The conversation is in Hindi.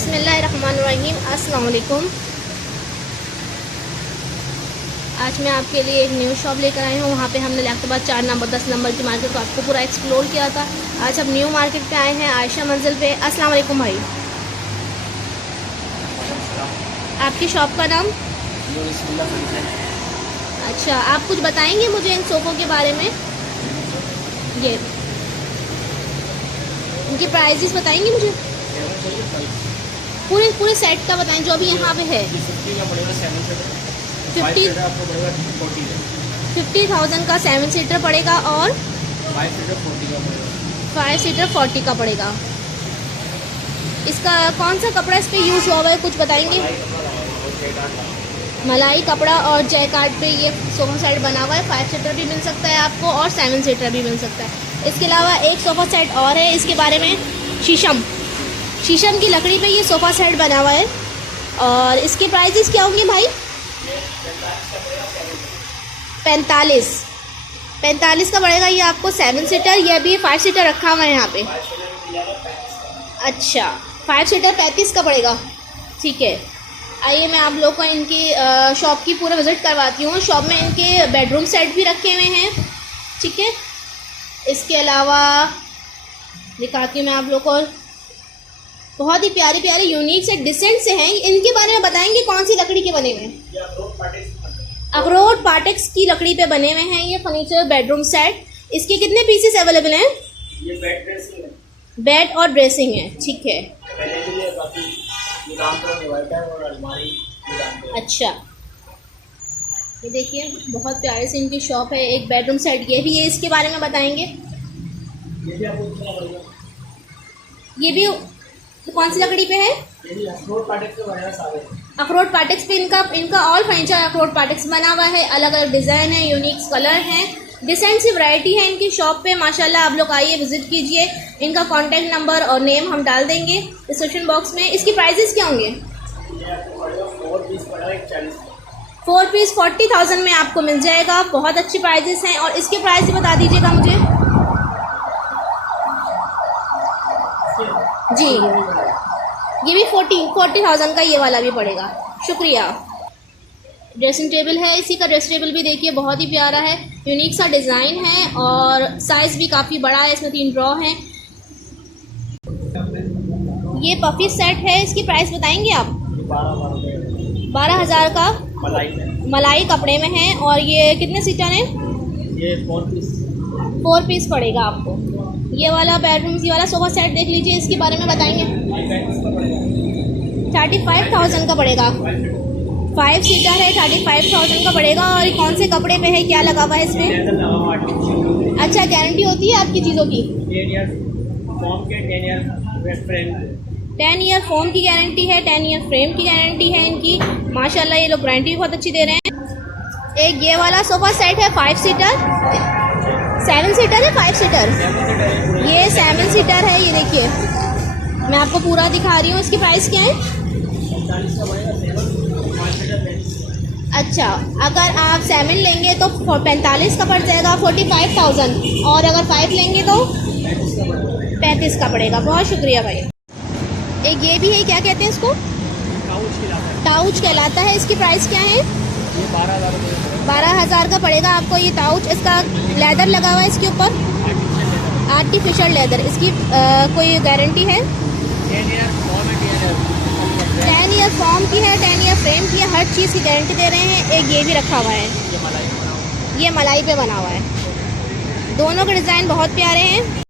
बिस्मिल्लाहिर्रहमानिर्रहीम। अस्सलाम वालेकुम। आज मैं आपके लिए एक न्यू शॉप लेकर आई हूँ। वहाँ पे हमने लाख्ताबाद 4 नंबर 10 नंबर की मार्केट को आपको पूरा एक्सप्लोर किया था। आज हम न्यू मार्केट पे आए हैं, आयशा मंजिल पे। अस्सलाम वालेकुम भाई। आपकी शॉप का नाम? अच्छा, आप कुछ बताएंगे मुझे इन सोफ़ों के बारे में? ये इनकी प्राइजेस बताएंगे मुझे? पूरे सेट का बताएं जो भी यहाँ पे है। 50,000 का 7 सीटर पड़ेगा और 5 सीटर 40 का पड़ेगा। इसका कौन सा कपड़ा इस पे यूज़ हुआ है, कुछ बताएंगे? मलाई कपड़ा और जैकार्ड पे ये सोफ़ा सेट बना हुआ है। 5 सीटर भी मिल सकता है आपको और 7 सीटर भी मिल सकता है। इसके अलावा एक सोफ़ा सेट और है, इसके बारे में शीशम की लकड़ी पे ये सोफ़ा सेट बना हुआ है। और इसके प्राइजेस क्या होंगे भाई? 45 का पड़ेगा ये आपको 7 सीटर। ये भी 5 सीटर रखा हुआ है यहाँ पे। अच्छा, 5 सीटर 35 का पड़ेगा। ठीक है, आइए मैं आप लोग को इनकी शॉप की पूरा विज़िट करवाती हूँ। शॉप में इनके बेडरूम सेट भी रखे हुए हैं। ठीक है, इसके अलावा दिखाती हूँ मैं आप लोग को। बहुत ही प्यारे प्यारे यूनिक से डिसेंट से हैं। इनके बारे में बताएंगे कौन सी लकड़ी के बने हुए हैं? अखरोट पाटेक्स की लकड़ी पे बने हुए हैं ये फर्नीचर बेडरूम सेट। इसके कितने पीसेस अवेलेबल हैं? ये बेड ड्रेसिंग है। बेड और ड्रेसिंग है। ठीक है, और अलमारी। अच्छा, ये देखिए बहुत प्यारे से इनकी शॉप है। एक बेडरूम सेट ये भी है, इसके बारे में बताएंगे? ये भी आपको कितना पड़ेगा? ये भी कौन सी लकड़ी पे है? ये भी अखरोट पाटेक्स पे बनेगा सारे। अखरोट पाटेक्स पे इनका ऑल फर्नीचर अखरोट पाटेक्स बना हुआ है। अलग अलग डिज़ाइन है, यूनिक कलर हैं, डिसेंट सी वैरायटी है इनकी शॉप पे। माशाल्लाह, आप लोग आइए विजिट कीजिए। इनका कॉन्टैक्ट नंबर और नेम हम डाल देंगे डिस्क्रिप्शन बॉक्स में। इसकी प्राइजेस क्या होंगे? 4 पीस 40,000 में आपको मिल जाएगा। बहुत अच्छी प्राइजेस हैं। और इसके प्राइस बता दीजिएगा मुझे जी। ये भी 40,000 का ये वाला भी पड़ेगा। शुक्रिया। ड्रेसिंग टेबल है, इसी का ड्रेसिंग टेबल भी देखिए बहुत ही प्यारा है, यूनिक सा डिज़ाइन है और साइज़ भी काफ़ी बड़ा है। इसमें 3 ड्रॉ हैं। ये पफी सेट है, इसकी प्राइस बताएंगे आप? 12,000 का मलाई कपड़े में है। और ये कितने सीटर है? ये 4 पीस पड़ेगा आपको। ये वाला बेडरूम ये वाला सोफ़ा सेट देख लीजिए, इसके बारे में बताएंगे? 35,000 का पड़ेगा। 5 सीटर है, 35,000 का पड़ेगा। और कौन से कपड़े पे है, क्या लगा हुआ है इसमें? अच्छा, गारंटी होती है आपकी चीज़ों की? 10 ईयर फोम की गारंटी है, 10 ईयर फ्रेम की गारंटी है इनकी। माशाल्लाह, ये लोग गारंटी भी बहुत अच्छी दे रहे हैं। एक ये वाला सोफ़ा सेट है 5 सीटर। 7 सीटर है 5 सीटर? ये 7 सीटर है। ये देखिए मैं आपको पूरा दिखा रही हूँ। इसकी प्राइस क्या है? अच्छा, अगर आप 7 लेंगे तो 45 का पड़ जाएगा, 45,000। और अगर 5 लेंगे तो 35 का पड़ेगा। बहुत शुक्रिया भाई। एक ये भी है, क्या कहते हैं इसको? टाउच कहलाता है। इसकी प्राइस क्या है? 12,000 का पड़ेगा आपको ये टाउच। इसका लेदर लगा हुआ है इसके ऊपर, आर्टिफिशियल लेदर। इसकी कोई गारंटी है? 10 ईयर फॉर्म की है, 10 ईयर फ्रेम की है, हर चीज़ की गारंटी दे रहे हैं। एक ये भी रखा हुआ है, ये मलाई पे बना हुआ है। दोनों के डिज़ाइन बहुत प्यारे हैं।